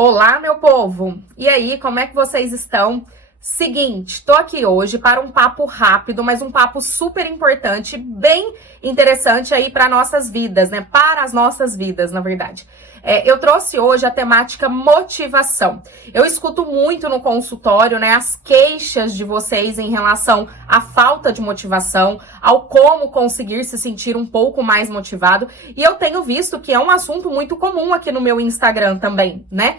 Olá, meu povo! E aí, como é que vocês estão? Seguinte, tô aqui hoje para um papo rápido, mas um papo super importante, bem interessante aí para nossas vidas, né? Para as nossas vidas, na verdade. Eu trouxe hoje a temática motivação. Eu escuto muito no consultório, né, as queixas de vocês em relação à falta de motivação, ao como conseguir se sentir um pouco mais motivado. E eu tenho visto que é um assunto muito comum aqui no meu Instagram também, né?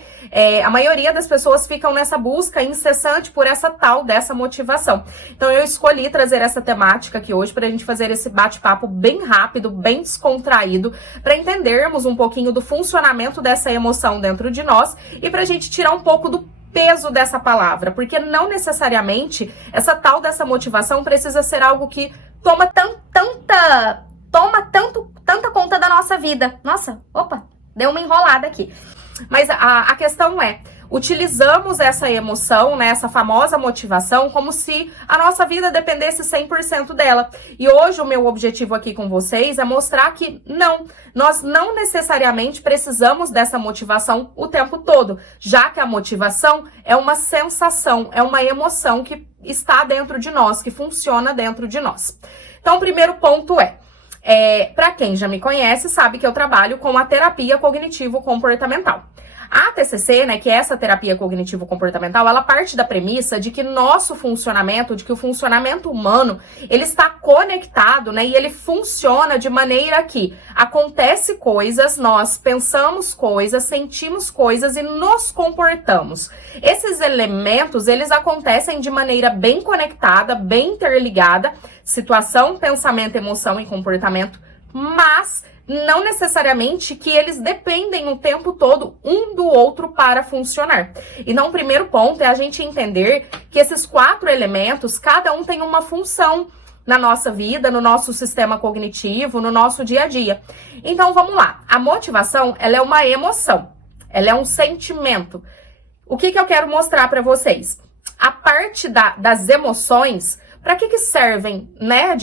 A maioria das pessoas ficam nessa busca incessante por essa tal dessa motivação. Então eu escolhi trazer essa temática aqui hoje para a gente fazer esse bate-papo bem rápido, bem descontraído, para entendermos um pouquinho do funcionamento dessa emoção dentro de nós e pra gente tirar um pouco do peso dessa palavra, porque não necessariamente essa tal dessa motivação precisa ser algo que toma tanta conta da nossa vida. Nossa, opa, deu uma enrolada aqui. Mas a questão é, utilizamos essa emoção, né, essa famosa motivação, como se a nossa vida dependesse 100% dela. E hoje o meu objetivo aqui com vocês é mostrar que não, nós não necessariamente precisamos dessa motivação o tempo todo, já que a motivação é uma sensação, é uma emoção que está dentro de nós, que funciona dentro de nós. Então, o primeiro ponto para quem já me conhece, sabe que eu trabalho com a terapia cognitivo-comportamental. A TCC, né, que é essa terapia cognitivo-comportamental, ela parte da premissa de que nosso funcionamento, de que o funcionamento humano, ele está conectado, né, e ele funciona de maneira que acontece coisas, nós pensamos coisas, sentimos coisas e nos comportamos. Esses elementos, eles acontecem de maneira bem conectada, bem interligada, situação, pensamento, emoção e comportamento, mas não necessariamente que eles dependem o tempo todo um do outro para funcionar. Então, o primeiro ponto é a gente entender que esses 4 elementos, cada um tem uma função na nossa vida, no nosso sistema cognitivo, no nosso dia a dia. Então, vamos lá. A motivação, ela é uma emoção, ela é um sentimento. O que eu quero mostrar para vocês? A parte das emoções, para que servem, né,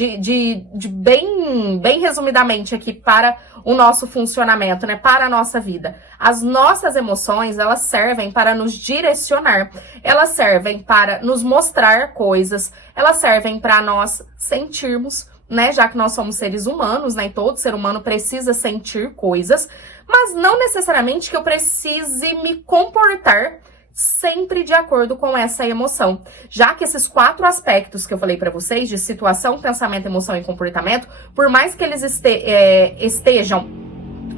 bem resumidamente aqui para o nosso funcionamento, né, para a nossa vida. As nossas emoções, elas servem para nos direcionar, elas servem para nos mostrar coisas, elas servem para nós sentirmos, né, já que nós somos seres humanos, né, e todo ser humano precisa sentir coisas, mas não necessariamente que eu precise me comportar sempre de acordo com essa emoção. Já que esses 4 aspectos que eu falei para vocês, de situação, pensamento, emoção e comportamento, por mais que eles estejam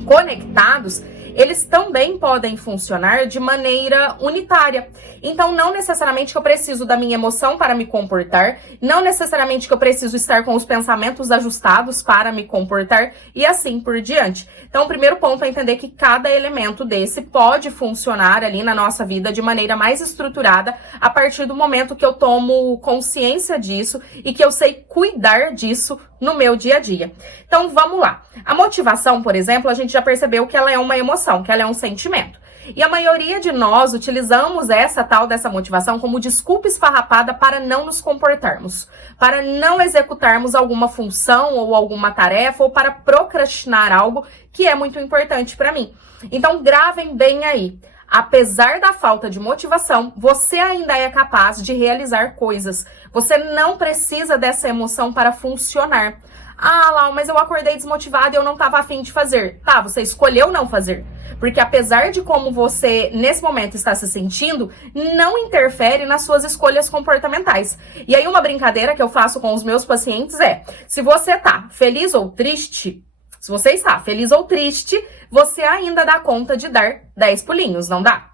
conectados, eles também podem funcionar de maneira unitária. Então, não necessariamente que eu preciso da minha emoção para me comportar, não necessariamente que eu preciso estar com os pensamentos ajustados para me comportar e assim por diante. Então, o primeiro ponto é entender que cada elemento desse pode funcionar ali na nossa vida de maneira mais estruturada a partir do momento que eu tomo consciência disso e que eu sei cuidar disso no meu dia a dia. Então, vamos lá. A motivação, por exemplo, a gente já percebeu que ela é uma emoção, que ela é um sentimento. E a maioria de nós utilizamos essa tal dessa motivação como desculpa esfarrapada para não nos comportarmos, para não executarmos alguma função ou alguma tarefa ou para procrastinar algo que é muito importante para mim. Então, gravem bem aí. Apesar da falta de motivação, você ainda é capaz de realizar coisas. Você não precisa dessa emoção para funcionar. Ah, Lau, mas eu acordei desmotivada e eu não estava afim de fazer. Tá, você escolheu não fazer. Porque apesar de como você, nesse momento, está se sentindo, não interfere nas suas escolhas comportamentais. E aí uma brincadeira que eu faço com os meus pacientes é, se você tá feliz ou triste, se você está feliz ou triste, você ainda dá conta de dar 10 pulinhos, não dá?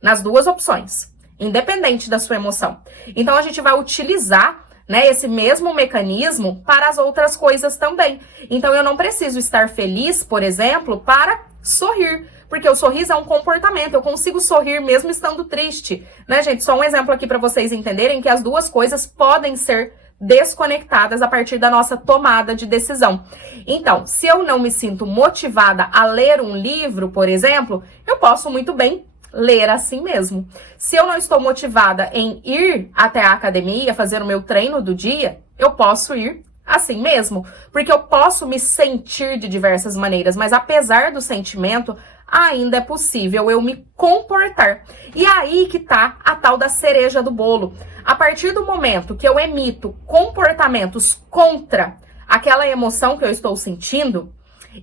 Nas 2 opções, independente da sua emoção. Então, a gente vai utilizar, né, esse mesmo mecanismo para as outras coisas também. Então, eu não preciso estar feliz, por exemplo, para sorrir. Porque o sorriso é um comportamento, eu consigo sorrir mesmo estando triste. Né, gente? Só um exemplo aqui para vocês entenderem que as 2 coisas podem ser desconectadas a partir da nossa tomada de decisão. Então, se eu não me sinto motivada a ler um livro, por exemplo, eu posso muito bem ler assim mesmo. Se eu não estou motivada em ir até a academia, fazer o meu treino do dia, eu posso ir assim mesmo, porque eu posso me sentir de diversas maneiras, mas apesar do sentimento, ainda é possível eu me comportar. E aí que tá a tal da cereja do bolo. A partir do momento que eu emito comportamentos contra aquela emoção que eu estou sentindo,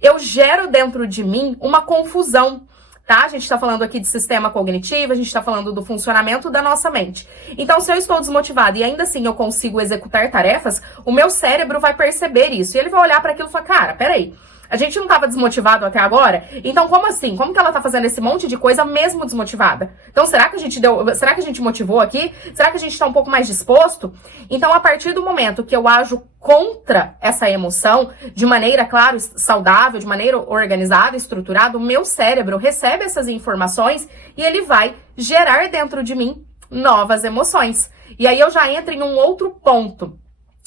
eu gero dentro de mim uma confusão. Tá? A gente tá falando aqui de sistema cognitivo, a gente tá falando do funcionamento da nossa mente. Então, se eu estou desmotivada e ainda assim eu consigo executar tarefas, o meu cérebro vai perceber isso. E ele vai olhar para aquilo e falar, cara, peraí, a gente não tava desmotivado até agora? Então, como assim? Como que ela tá fazendo esse monte de coisa mesmo desmotivada? Então, será que a gente motivou aqui? Será que a gente tá um pouco mais disposto? Então, a partir do momento que eu ajo contra essa emoção, de maneira, claro, saudável, de maneira organizada, estruturada, o meu cérebro recebe essas informações e ele vai gerar dentro de mim novas emoções. E aí eu já entro em um outro ponto.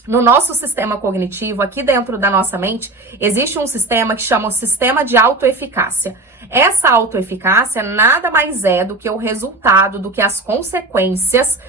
No nosso sistema cognitivo, aqui dentro da nossa mente, existe um sistema que chama o sistema de autoeficácia. Essa autoeficácia nada mais é do que o resultado, do que as consequências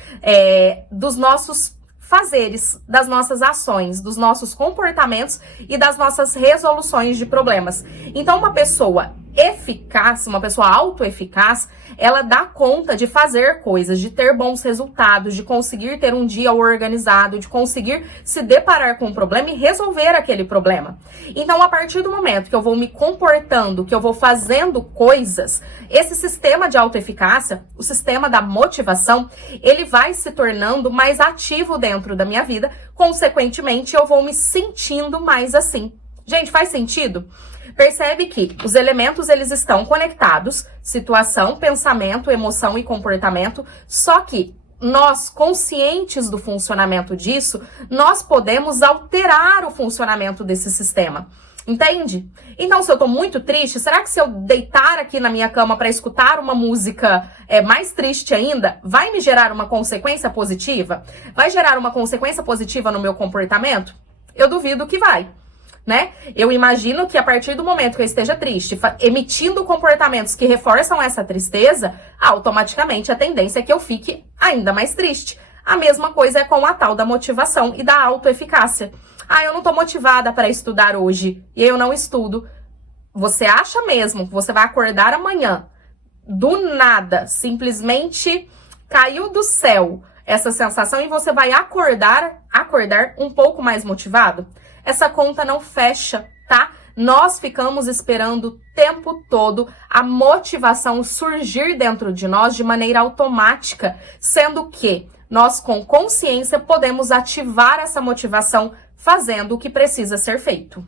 dos nossos fazeres, das nossas ações, dos nossos comportamentos e das nossas resoluções de problemas. Então, uma pessoa eficaz, uma pessoa autoeficaz, ela dá conta de fazer coisas, de ter bons resultados, de conseguir ter um dia organizado, de conseguir se deparar com um problema e resolver aquele problema. Então, a partir do momento que eu vou me comportando, que eu vou fazendo coisas, esse sistema de autoeficácia, o sistema da motivação, ele vai se tornando mais ativo dentro da minha vida, consequentemente, eu vou me sentindo mais assim. Gente, faz sentido? Percebe que os elementos, eles estão conectados, situação, pensamento, emoção e comportamento, só que nós, conscientes do funcionamento disso, nós podemos alterar o funcionamento desse sistema. Entende? Então, se eu tô muito triste, será que se eu deitar aqui na minha cama para escutar uma música mais triste ainda, vai me gerar uma consequência positiva? Vai gerar uma consequência positiva no meu comportamento? Eu duvido que vai. Né? Eu imagino que a partir do momento que eu esteja triste, emitindo comportamentos que reforçam essa tristeza, automaticamente a tendência é que eu fique ainda mais triste. A mesma coisa é com a tal da motivação e da autoeficácia. Ah, eu não tô motivada para estudar hoje e eu não estudo. Você acha mesmo que você vai acordar amanhã do nada, simplesmente caiu do céu essa sensação e você vai acordar um pouco mais motivado? Essa conta não fecha, tá? Nós ficamos esperando o tempo todo a motivação surgir dentro de nós de maneira automática, sendo que nós, com consciência, podemos ativar essa motivação fazendo o que precisa ser feito.